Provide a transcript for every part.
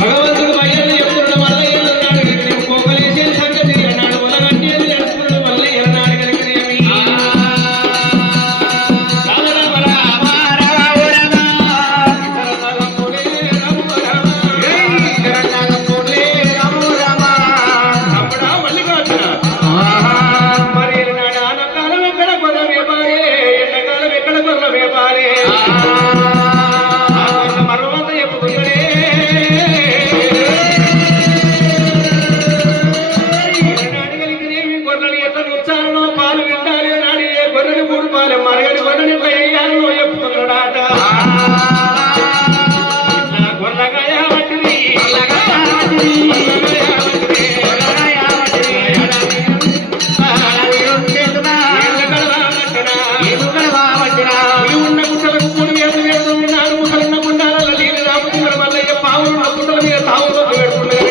భగవంతుడు భయ్యను చెప్తున్నాడు మల్లయ్య అన్నాడు నీకు కోకలేసే సంగతి అన్నాడు మొలగంటి అని చెప్తున్నాడు మల్లయ్య అన్నాడు కనుకనేమి మరి నాడు ఆనకాలం ఎక్కడ కొన వ్యాపారే ఎండకాలం ఎక్కడ కొన్న వ్యాపారే మరొక చెప్పుకున్నాడే మరగడి గొర్రెని వేయాలో చెప్తున్నాడాట గొర్రగాయ వంటిది ఉన్న గుట్టలకు పూలు వేసి వేస్తున్నారు ముసలున్న గుండాల నీళ్ళు రాపుతున్నారు మల్లయ్య పావులున్న గుట్టల మీద తావులు పెడుతున్నారు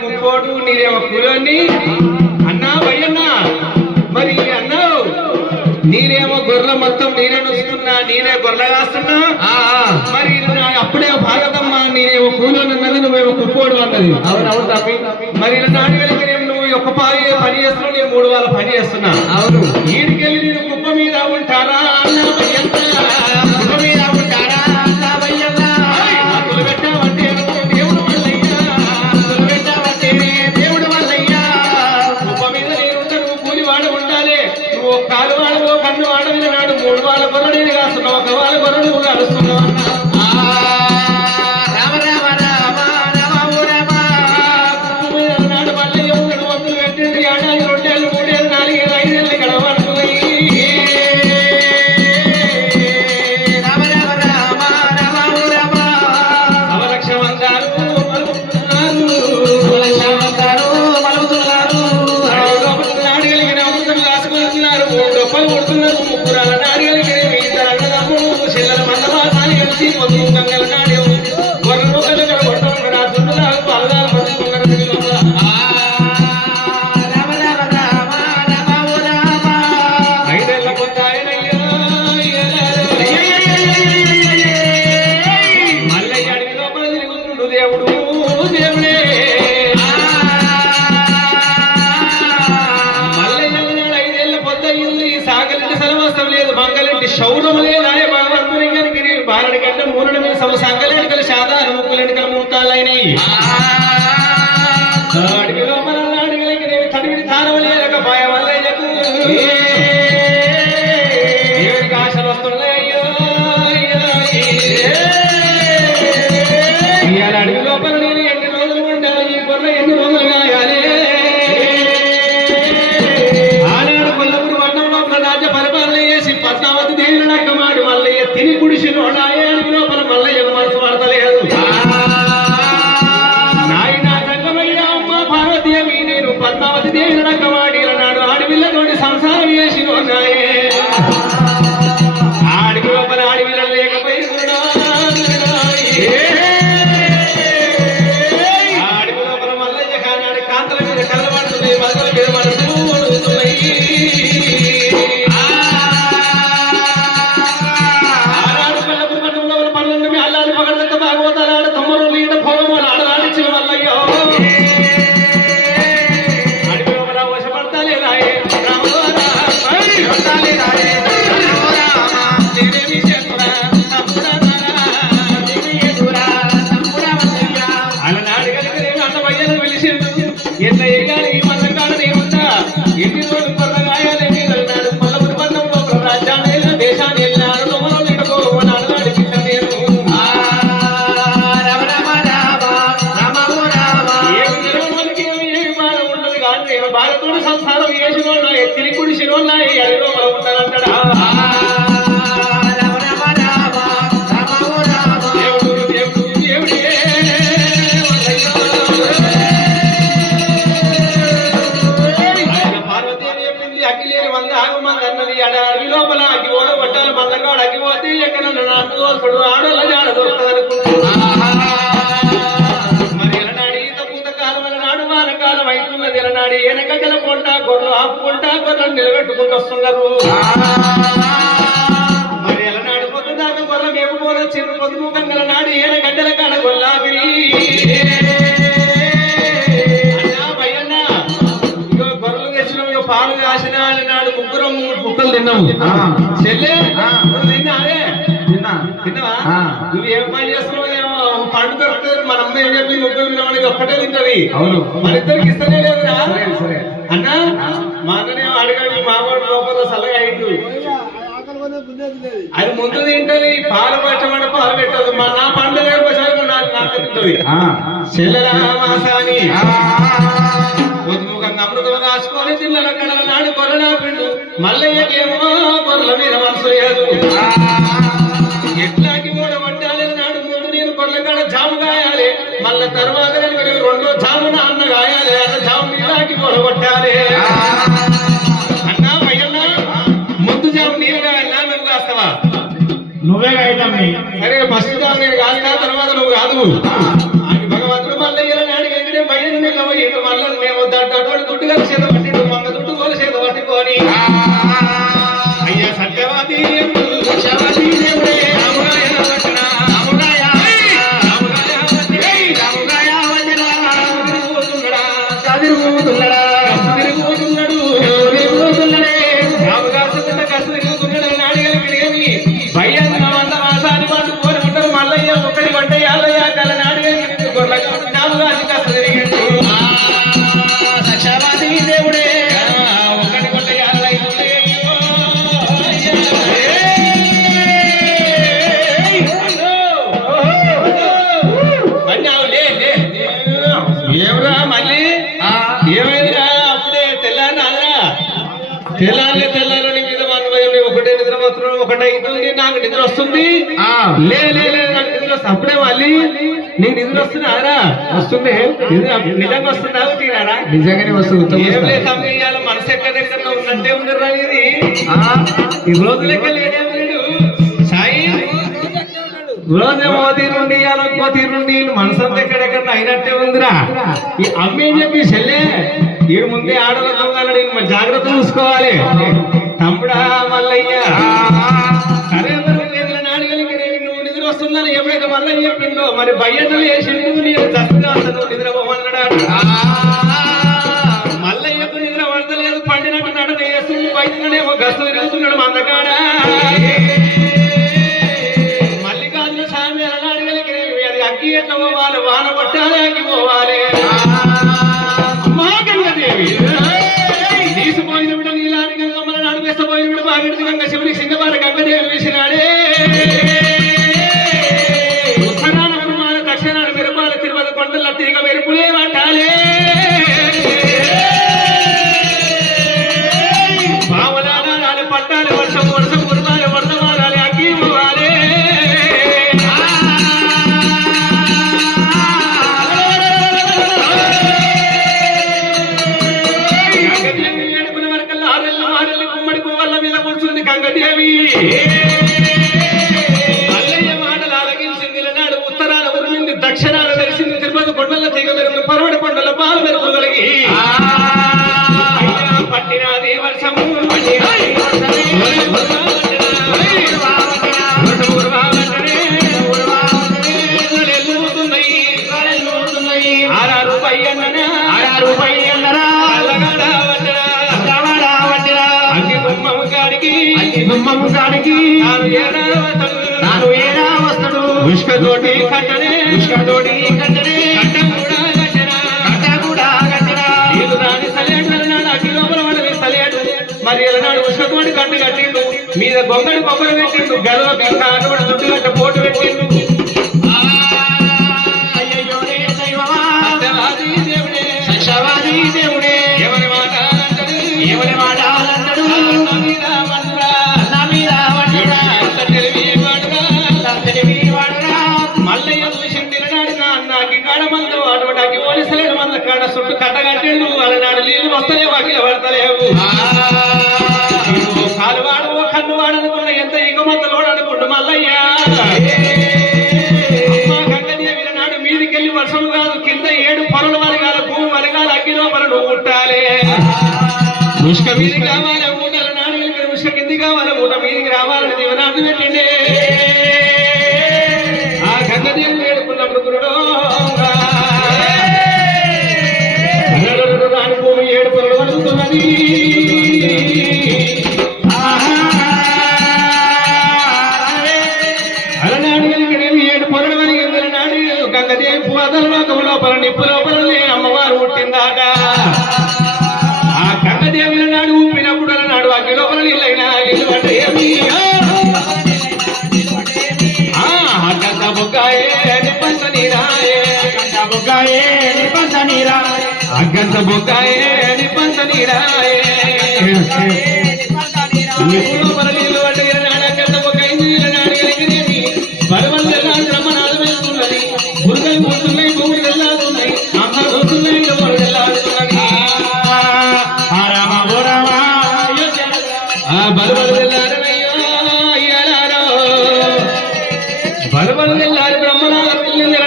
కుప్పోడు నీరేమో కూరని అన్నా భయ్యన్నా మరి అన్నావు నీరేమో గొర్రెల మొత్తం నేనే నొస్తున్నా నేనే గొర్రెల కాస్తున్నా మరి అప్పుడే భాగతమ్మా నేనేమో కూలోని అన్నది నువ్వేమో కుప్పోడు అన్నది అవునవును తప్పి మరి నాన్నగారికి నువ్వు ఒక్క పని చేస్తున్నావు నేను 3 వాళ్ళ పని చేస్తున్నా అవును ఈడికెళ్ళి నేను కుప్ప మీద ఉంటారా అన్నా కుప్ప మీద ఉంటారా అన్నా భయ్యన్నా పెట్టావంటే దేవుడు కాలు వాడవో కన్ను వాడవిన నాడు 3 వాళ్ళ గొర్రెని కాస్తున్నావు ఒక వాళ్ళ గొర్రె నువ్వు కలుస్తున్నావు నాడు మల్లయ్య ఉన్నాడు వంతులు పెట్టింది ఏడాది 2 ఏళ్ళు 3 ఏళ్ళు 4 ఏళ్ళు 5 ఏళ్ళు గడవడుతున్నాయి అవలక్షమంతారు గొప్పలు కొడుతున్నారు ముగ్గురాల నాడిగలికి ఇద్దరు అన్నదమ్ములు చెల్లెల మందమాసాన్ని కలిసి పొద్దు గంగల నాడు గొర్రె రూపాయలు గల కొట్టుకున్నారు ఆ దుడ్డులాగా పలదాలు పట్టుకున్నారు ఐదేళ్ల కొంత మల్లయ్య అడవి లోపల తిరుగుతుండు దేవుడు దేవుడే సాగలింటి సలవాసం లేదు మంగలింటి శౌరం లేదాయ భగవంతునికి నేను బాలడి కంటే 3 నిమిషం సంగలేంటికలు శాదాలు ముక్కులెంటికలు మూతాలైనవి అడిగి లోపల అడిగలికి నేను తడివిడి తారవలేక భయ వల్లయ్యకు దేవుడికి ఆశలు వస్తున్నాయ్యో ఇవాళ అడిగి లోపల నేను ఎన్ని రోజులు ఉంటాను ఈ గొర్రె ఎన్ని రోజులు కాయాలి పరిపాలన చేసి పద్మావతి దేవిని నక్కమాడి మల్లయ్య తిని గుడిసిను అడిగి లోపల మల్లయ్య మనసు పడతలేదు నాయన రంగమయ్య అమ్మ పార్వతీయమి నేను పద్మావతి దేవిని నక్కమాడి నాడు ఆడవిల్లతోటి సంసారం చేసిను అన్నాయే ఆడికి లోపల ఆడవిల్ల లేకపోయినా ఆపుకుంటా గొర్రెలు నిలబెట్టుకుంటూ వస్తున్నారు. మరి ఎలా నాడిపోతుందాక గొర్రె మేపుకోరు చిన్న పొద్దు గంగల నాడు ఏన గడ్డల కాడ గొల్లావి అన్నా భయన్న ఇగో గొర్రెలు తెచ్చినాం ఇక పాలు కాసిన నాడు ముగ్గురం 3 బుక్కలు తిన్నాము. చెల్లె తిన్నావే తిన్నావా? నువ్వు ఏం పని చేస్తున్నావు? పండు దొరుకుతుంది. మన అమ్మ ఏం చెప్పి ముగ్గురు తినడానికి ఒక్కటే తింటది. అవును, మన ఇద్దరికి ఇస్తనే లేదురా అన్నా. మా అన్ననే అడగాడు మావాడు లోపల సల్లగా అయిండు. అది ముందు తింటది, పాలు పట్టమంటే పాలు పెట్టదు. నా పండు దగ్గర వచ్చాక నాకు తింటది. చెల్లెలా మాసాని పొద్దుముఖంగా అమృతం రాసుకొని తిన్నల కడల నాడు గొర్రెల పిండు. మల్లయ్యకేమో గొర్రెల మీద మనసు లేదు. ఎట్లాకి కూడా పట్టాలి నాడు ముందు నేను గొర్రెల కాడ జాము కాయాలి, మళ్ళా తర్వాత రెండో జామున అన్న కాయాలి. అన్న జాము నీలాకి కూడా కొట్టాలి. అన్నా భయన్నా ముందు జాము నీరు కాయాలా నువ్వు కాస్తావా? నువ్వే కాయటమ్మి. సరే ఫస్ట్ జాము నేను కాస్తా, తర్వాత నువ్వు కాదు అని భగవంతుడు మల్లయ్య నాడు ఎగిరే భయం నిలబోయిండు. మళ్ళీ మేము అటువంటి దుడ్డుగా చేత పట్టిండు, మంగ దుడ్డు కోలు చేత పట్టుకొని అయ్యా సత్యవాది తెల్లారి మీద ఒకటే నిద్రపోతున్నావు, ఒకటే అవుతుంది. నాకు నిద్ర వస్తుంది. నాకు నిద్ర వస్తుంది. అప్పుడే మళ్ళీ నీకు నిద్ర వస్తున్నారా? వస్తుంది. నిజంగా వస్తుందా? తీరారా? నిజంగానే వస్తుంది. ఏం లేదు, మనసు ఎక్కడెక్కడ ఉన్నట్టే ఉండరు అనేది. ఈ రోజు లెక్క లేదే సాయి. రోజేమో తీరుండి ఇంకో తీరుండి మనసంతా ఎక్కడెక్కడ అయినట్టే ఉందిరా. ఈ అమ్మేం చెప్పి చెల్లె ఈడు ముందే ఆడల దొంగలని జాగ్రత్త చూసుకోవాలి. తమ్ముడా మల్లయ్య సరే నాడుగలికి నువ్వు నిద్ర వస్తుందని ఎప్పుడైతే మల్లయ్య చెప్పిండో మరి భయ్యను వేసిండు. నేను దస్తు నిద్రపోమన్నాడా? మల్లయ్యకు నిద్ర పడతలేదు, పండినట్టు నడు వేస్తుంది. బయటనేమో గస్తు తిరుగుతున్నాడు మందకాడా. మల్లికార్జున స్వామి ఎలా నాడుగలికి అది అగ్గి ఎట్లా పోవాలి, వాన పట్టాలి, అగ్గి పోవాలి. తీసిపోయిన బిడ్డ నీలాని గంగమ్మల నాడు వేసపోయిన బిడ్డ బాగిడి గంగ శివుడికి సింగవారి గంగదేవి వేసినాడే. ఉత్తరాన కుమార దక్షిణాన మెరుపాల తిరుపతి కొండల తీగ మెరుపులే పట్టాలే. పావలాలు పట్టాలి, వర్షం కురవాలి, వర్ధమానాలి, అగ్గి పోవాలి. గంగదేవి మల్లయ్య మాటలు ఆలకించింది. నాడు ఉత్తరాల ఉరిమింది, దక్షిణాల వెలిసింది. తిరుపతి కొండల తీగ మెరుపు, పరవడి కొండల పాలు మెరుపు కలిగి పట్టినది వర్షము. ఆరారు పయ్యన్నరా గుమ్మము కాడికి తాను ఏడా వస్తాడు. ఉష్కతోటి కట్టనే కట్ట కూడా కట్టరా. నీళ్ళు రాని సలేడు నాడు అగ్గి లోపల పడని సలేడు. మరి ఎలనాడు ఉష్కతోటి కట్టు కట్టిండు, మీద గొంగడి కొబ్బరి పెట్టిండు, గదవ పిక్క అటువంటి దుడ్డు గట్ట పోటు పెట్టిండు. దేవుడే ఎవరి మాట అంటాడు. మల్లయ్య చూసిండు అన్నాకి కాడ మందు అటువంటి అగ్గి పోలీసులేడు మంద కాడ చుట్టూ కట్టగట్టిండు. అలనాడు నీళ్ళు వస్తలేవు, అగ్గిలు పడతలేవు. కాలు వాడు కన్ను వాడనుకున్న ఎంత ఇగమంతలోడు అనుకుంటు మల్లయ్య. గంగదేవి నాడు మీదికెళ్ళి వర్షం కాదు, కింద 7 పొరలు వరగాల, భూమి వరగాల, అగ్గి లోపల నువ్వు పుట్టాలి. ఉష్క మీది కావాలి మూటల నాడుగలికి ఉష్క కింది కావాలి మూట మీదికి రావాలని దీవనాథు పెట్టిండే ఆ గంగదేవి ఏడుకున్నప్పుడు గురుడు రాని భూమి ఏడు పొరలు వడుతున్నది అలనాడుగలికి ఏడు పొరలు వరిగింది నాడు గంగదేవి పువ్వదల లోపల నిప్పు లోపల అమ్మవారు పుట్టిందాట ఆ గంగదేవుల నాడు ఊపినప్పుడు నాడు అగ్ని లోపల నీళ్ళైనా నీళ్ళు అంటే ఏమి గంగ బొగ్గాయే నిప్పంత నీరాయే గంగ బొగ్గాయే నిప్పంత నీరాయే అగ్గంత బొగ్గాయే నిప్పంత నీరాయే నిప్పు లోపల నీళ్ళు అంటే నాడు అగ్గంత బొగ్గాయి నీళ్ళ నాడు కలిగినవి బలవల్ వెళ్ళాలి రమ్మనాలు వెళ్తున్నది బురదలు పోతున్నాయి భూములు వెళ్ళాడుతున్నాయి అందరూ పోతున్నాయి ఎవరు వెళ్ళాడుతున్నది బలబలు వెళ్ళారయ్యో బలబలు వెళ్ళారు బ్రహ్మనాథ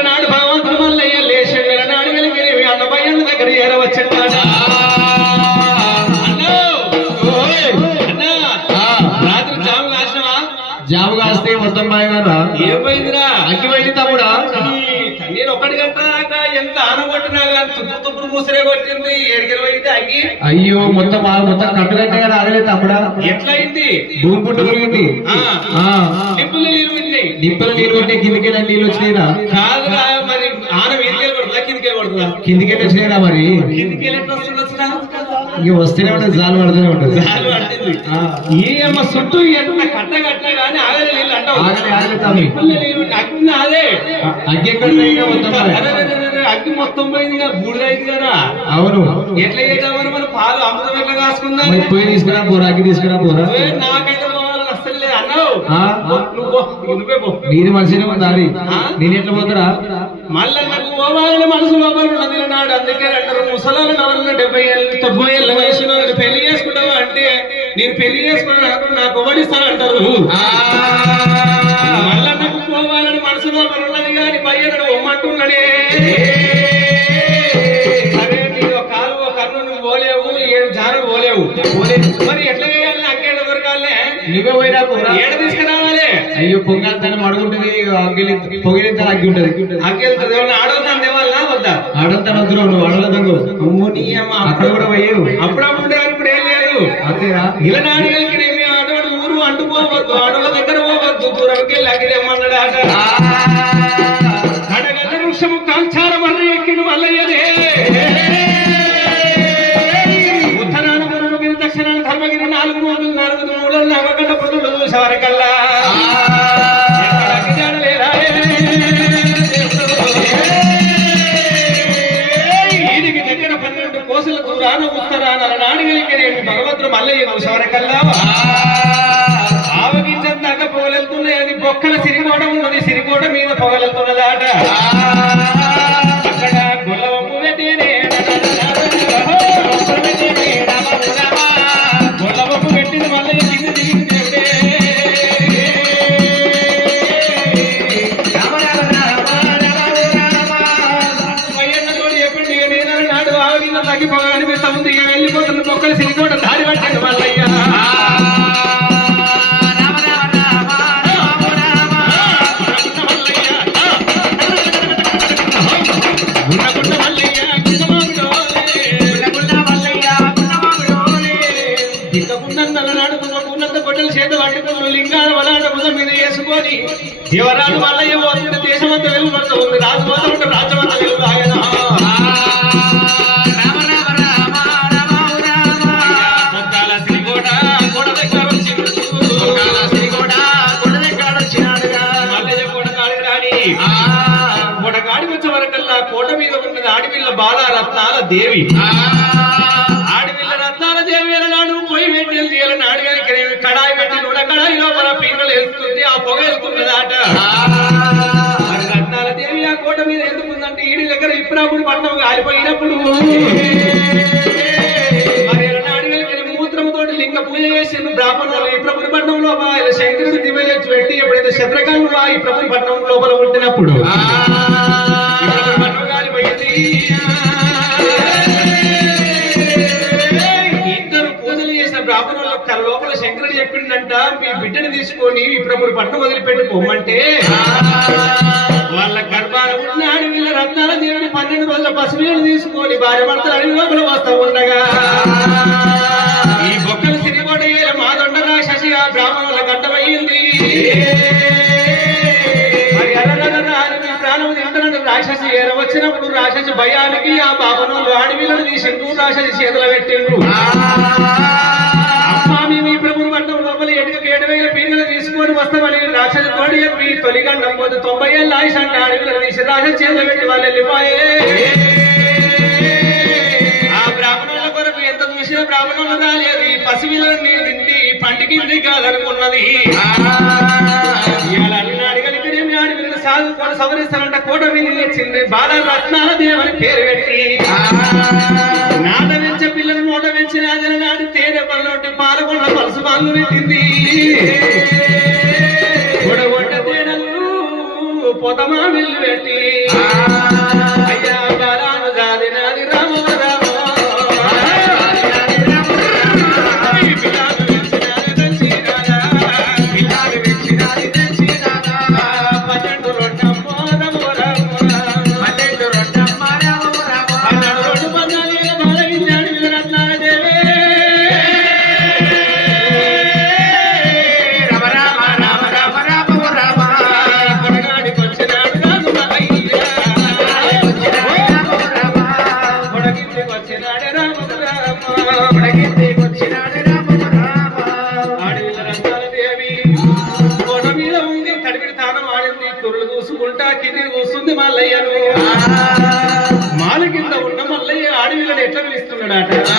నాడు భగవంతుడు మల్లయ్య లేచి నాడు కలిగి అన్నపయ్య దగ్గర ఏరవచ్చాడు రాత్రి జాము కాసినవా జాబు కాస్తే మొత్తం బాయ్ గారా ఏం పోయిందిరా అగ్గి పోయింది తమ్ముడా నేను ఒకటి గంట ఎంత ఆనగొట్టినా కానీ తుప్పుడు మూసరే కొట్టింది ఏడికి పోయింది అగ్గి అయ్యో మొత్తం కట్టుకట్టగా రాగలేదు తమ్ముడా ఎట్లయింది భూమి పుట్టు పెరిగింది నిప్పులు నీళ్ళు ఉన్నాయి నిప్పుల నీళ్ళు కొట్టే కిందికెళ్ళి నీళ్ళు వచ్చినాయిరా కాదురా మరి ఆన మీదికెళ్ళి కొడుతుందా కిందికెళ్ళి కొడుతుందా కిందికెళ్ళి వచ్చినాయిరా మరి కిందికెళ్ళి ఎట్లా వస్తుండొచ్చురా ఇక వస్తూనే ఉంటుంది జాలు పడుతూనే ఉంటుంది చాలు పడుతుంది ఈ అమ్మ చుట్టూ ఎంత కట్ట కట్ట కానీ ఆగలే నీళ్ళు అంటావు ఆగలే తమ్మి నిప్పులు నీళ్ళు అగ్ని అదే అగ్గి ఎక్కడ పోయిందో మొత్తం బాయ్. అగ్గి మొత్తం పోయింది కదా బూడిదైంది కదా అవును ఎట్లా చేద్దామని మన పాలు అమృతం ఎట్లా కాసుకుందా మరి పోయి తీసుకురా పోరా అగ్గి తీసుకురా పోరా నాకైతే పోవాలని అస్సలు లేదు అన్నావు ఆ? నువ్వే పో నీది మంచిగా ఉంది దారి నేను ఎట్లా పోతారా మళ్ళా నాకు పోవాలని మనసు లోపల ఉన్నది నాడు అందుకే అంటారు ముసలాలు నవల 70 ఏళ్ళు 90 ఏళ్ళ వయసులో నేను పెళ్లి చేసుకుంటావా అంటే నేను పెళ్లి చేసుకున్నాను నాకు ఓడిస్తాను అంటారు మళ్ళా నాకు పోవాలని మనసు లోపల ఉన్నది కానీ పయ్యను ఒమ్మంటున్నాడే సరే నీకు ఒక కాలు ఒక కన్ను నువ్వు పోలేవు 7 జానలు పోలేవు మరి ఎట్లా చేయాలి అక్కేళ్ళ దొరకాలే నువ్వే పోయినా పోరా ఏడ తీసుకురావాలి అయ్యో పొంగల్తనం అడుగుంటది అగ్గి పొగిలింతన అగ్గి ఉంటది అక్కెళ్తుంది ఏమన్నా ఆడవుతాను దేవాలనా వద్దా ఆడతాను వద్దురు నువ్వు అడగదంగు అమ్మో నీ అమ్మ అక్కడ కూడా పోయేవు అప్పుడప్పుడు ఉండేవారు ఇప్పుడు ఏం లేదు అంతేరా ఇలా నాడుగలికి ఏమి ఆడవాడు ఊరు అంటుకోవద్దు ఆడవాళ్ళ దగ్గర పోవద్దు దూరంకి లగిరేమన్నాడు ఆట అడగల వృక్షము కాంచార మర్ర ఎక్కిన మల్లయ్యదే ఉత్తరాన పురమగిరి దక్షిణాన ధర్మగిరి 4 మూలలు నవగంట పురులు చూసేవారికల్లా ఈదికి దగ్గర 12 కోసల దూరాన ఉత్తరాన నాడిగలికి భగవంతుడు మల్లయ్య చూసేవారికల్లా ఆవగించందాక పొగలెళ్తున్నాయి అది బొక్కల సిరిగోడ ఉన్నది సిరిగోడ మీద పొగలెళ్తున్నదాట అక్కడ గొల్లవమ్ము పెట్టినే గొల్లవమ్ము పెట్టిన మల్లయ్య కింద దిగింది ఎప్పుడు నేను నాడు ఆవగింద తగ్గిపోగా అనిపిస్తా ఉంది ఇక వెళ్ళిపోతున్న బొక్కల సిరిగోడ దారి పట్టాడు మల్లయ్య లింగాల వలాట బుధం మీద వేసుకొని దేవరాడు మల్లయ్య పోతుంటే దేశమంతా వెలువడుతూ ఉంది రాజు పోతుంటే రాజ్యమంతా వెలుగు ఆయన శ్రీకోట కోట దగ్గర వచ్చినాడుగా మల్లయ్య కోట కాడి రాని కోట కాడికి వచ్చే వరకల్లా కోట మీద ఉన్నది ఆడిపిల్ల బాల రత్నాల దేవి ఆడిపిల్ల రత్నాల దేవి నాడు పోయి వెంటలు తీయాలని ఆడిగారికి కడాయి పెట్టి నూనె కడాయి లోపల పీనలు వెళ్తుంది ఆ పొగ వెళ్తున్నదాట మరి రత్నాల దేవి ఆ కోట మీద ఎందుకుందంటే ఈడి దగ్గర ఇప్పుడప్పుడు పట్టణం కాలిపోయినప్పుడు మరి ఆడిగారికి మూత్రముతో లింగ పూజ చేసిన బ్రాహ్మణులు ఇప్పుడప్పుడు పట్టణంలో శంకరుడు దివ్యచి పెట్టి ఎప్పుడైతే శత్రకాలు ఈ ప్రభుత్వ పట్టణం లోపల ఉంటున్నప్పుడు పట్టణం కాలిపోయింది ఇద్దరు పూజ వీరపురి పట్టణం వదిలిపెట్టి పొమ్మంటే వాళ్ళ గర్భాన ఉన్న అడవిల రత్నాల దేవుని 12 రోజుల పసిపిల్లలు తీసుకొని భార్య భర్తలు అడవి లోపల వస్తూ ఉండగా ఈ బొక్కలు సిరిగొడయ్యే మాదొండ రాక్షసి ఆ బ్రాహ్మణుల గడ్డమయ్యింది. మరి అరరరరా అని మీ ప్రాణం తింటున్నాడు రాక్షసి ఏర వచ్చినప్పుడు రాక్షసి భయానికి ఆ పాపనోళ్ళు అడవిలను తీసిండ్రు రాక్షసి చేతులు పెట్టిండ్రు. అమ్మా మీ ప్రభుత్వ పట్టణం లోపల ఎటుకకి 7,000 పీనుగలు తీసుకొని వస్తామని రాక్షసి తోడి చెప్పి తొలిగండం పోతే 90 ఏళ్ళ ఆయుష్ అంటే అడవిలను తీసి రాక్షసి చేతులు పెట్టి వాళ్ళు వెళ్ళిపోయే. ఆ బ్రాహ్మణుల కొరకు ఎంత చూసిన బ్రాహ్మణులు రాలేదు. ఈ పసివిలని తిండి పంటికి కాదనుకున్నది. ఇవాళ అన్నాడు కలిపి అడవిలను సాధుకొని సవరిస్తానంట కోట మీద తెచ్చింది బాల రత్నాల దేవని పేరు పెట్టి నాట వెంచే పిల్లలు నోట వెంచిన నాటి తేనె పనులు పాలకొండ పలుసు పాలు పెట్టింది. గొడగొడ్డ తేనెలు పొతమా మిల్లు పెట్టి అయ్యా బాలాను జాదినాది రామ రామ చూసుకుంటా కింది చూస్తుంది మల్లయ్యను. మాల కింద ఉన్న మల్లయ్య అడవిలను ఎట్లా పిలుస్తున్నాడట.